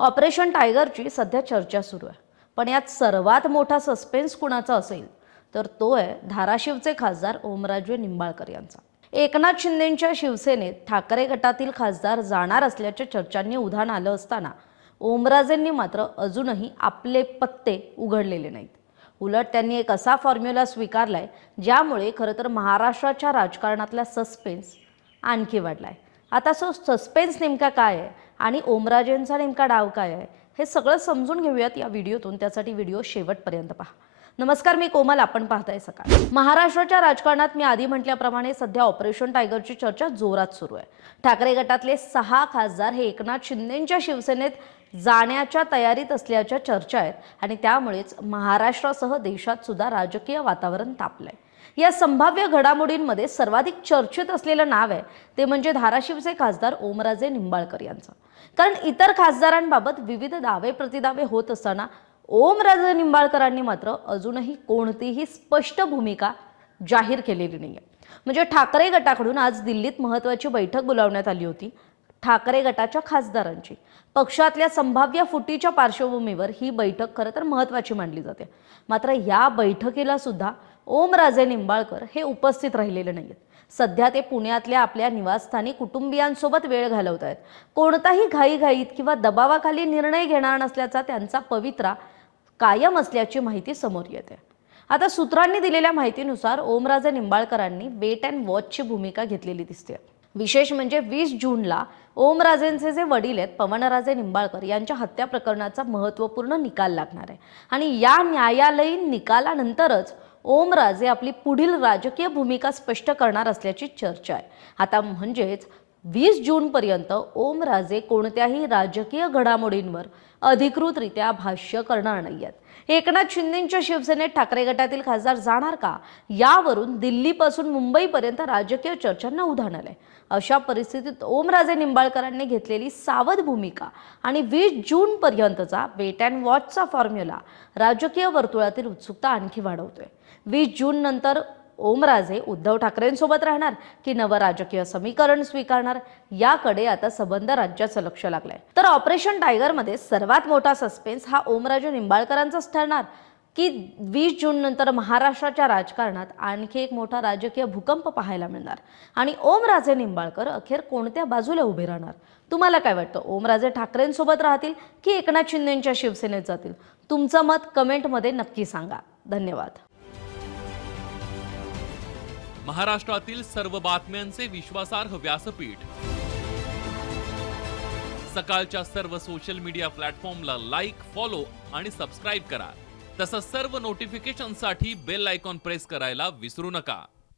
Operation टायगरची सध्या चर्चा सुरू आहे. पण यात सर्वात मोठा सस्पेन्स कुणाचा असेल तर तो आहे धाराशिवचे खासदार ओमराजे निंबाळकर यांचा. एकनाथ शिंदेंच्या शिवसेनेत ठाकरे गटातील खासदार जाणार असल्याच्या चर्चांनी उधाण आलं असताना ओमराजेंनी मात्र अजूनही आपले पत्ते उघडलेले नाहीत. उलट त्यांनी एक असा फॉर्म्युला स्वीकारलाय ज्यामुळे खरं तर महाराष्ट्राच्या राजकारणातला सस्पेन्स आणखी वाढलाय. आता सस्पेन्स नेमका काय आहे आणि ओमराजेंचा नेमका डाव काय आहे हे सगळं समजून घेऊयात या व्हिडिओतून. त्यासाठी व्हिडिओ शेवटपर्यंत पहा. नमस्कार, मी कोमल, आपण पाहताय सकाळ. महाराष्ट्राच्या राजकारणात मी आधी म्हटल्याप्रमाणे सध्या ऑपरेशन टायगरची चर्चा जोरात सुरू आहे. ठाकरे गटातले 6 खासदार हे एकनाथ शिंदेंच्या शिवसेनेत जाण्याच्या तयारीत असल्याच्या चर्चा आहेत आणि त्यामुळेच महाराष्ट्रासह देशात सुद्धा राजकीय वातावरण तापलंय. या संभाव्य घडामोडींमध्ये सर्वाधिक चर्चेत असलेलं नाव आहे ते म्हणजे धाराशिवचे खासदार ओमराजे निंबाळकर यांचं. कारण इतर खासदारांबाबत विविध दावे प्रतिदावे होत असताना ओमराजे निंबाळकरांनी मात्र अजूनही कोणतीही स्पष्ट भूमिका जाहीर केलेली नाहीये. म्हणजे ठाकरे गटाकडून आज दिल्लीत महत्त्वाची बैठक बोलावण्यात आली होती. ठाकरे गटाच्या खासदारांची पक्षातल्या संभाव्य फुटीच्या पार्श्वभूमीवर ही बैठक खरं तर महत्त्वाची मानली जाते. मात्र या बैठकीला सुद्धा ओमराजे निंबाळकर हे उपस्थित राहिलेले नाहीत. सध्या ते पुण्यातल्या आपल्या निवासस्थानी कुटुंबियांसोबत वेळ घालवत आहेत. कोणताही घाईघाईत किंवा दबावाखाली निर्णय घेणार नसल्याचा त्यांचा पवित्रा कायम असल्याची माहिती समोर येते. आता सूत्रांनी दिलेल्या माहितीनुसार ओमराजे निंबाळकरांनी वेट अँड वॉचची भूमिका घेतलेली दिसते. विशेष म्हणजे 20 जूनला ओमराजेंचे जे वडील आहेत पवनराजे निंबाळकर यांच्या हत्या प्रकरणाचा महत्त्वपूर्ण निकाल लागणार आहे आणि या न्यायालयीन निकालानंतरच ओमराजे आपली पुढील राजकीय भूमिका स्पष्ट करणार असल्याची चर्चा आहे. आता म्हणजेच 20 जूनपर्यंत ओमराजे कोणत्याही राजकीय घडामोडींवर अधिकृतरित्या भाष्य करणार नाहीयेत. एकनाथ शिंदेंच्या शिवसेनेत ठाकरे गटातील खासदार जाणार का यावरून दिल्लीपासून मुंबईपर्यंत राजकीय चर्चांना उधाण आलंय. अशा परिस्थितीत ओमराजे निंबाळकरांनी घेतलेली सावध भूमिका आणि 20 जूनपर्यंतचा वेट अँड वॉचचा फॉर्म्युला राजकीय वर्तुळातील उत्सुकता आणखी वाढवतोय. 20 जून नंतर ओमराजे उद्धव ठाकरेंसोबत राहणार की नवं राजकीय समीकरण स्वीकारणार याकडे आता संबंध राज्याचं लक्ष लागलंय. तर ऑपरेशन टायगरमध्ये सर्वात मोठा सस्पेन्स हा ओमराजे निंबाळकरांचाच ठरणार की 20 जून नंतर महाराष्ट्राच्या राजकारणात आणखी एक मोठा राजकीय भूकंप पाहायला मिळणार आणि ओमराजे निंबाळकर अखेर कोणत्या बाजूला उभे राहणार? तुम्हाला काय वाटतं? ओमराजे ठाकरेंसोबत राहतील की एकनाथ शिंदेंच्या शिवसेनेत जातील? तुमचं मत कमेंटमध्ये नक्की सांगा. धन्यवाद. महाराष्ट्रातील सर्व बातम्यांचे विश्वासार्ह व्यासपीठ. सकाळच्या सर्व सोशल मीडिया प्लॅटफॉर्मला लाईक, फॉलो आणि सबस्क्राईब करा. तसंच सर्व नोटिफिकेशनसाठी बेल आयकॉन प्रेस करायला विसरू नका.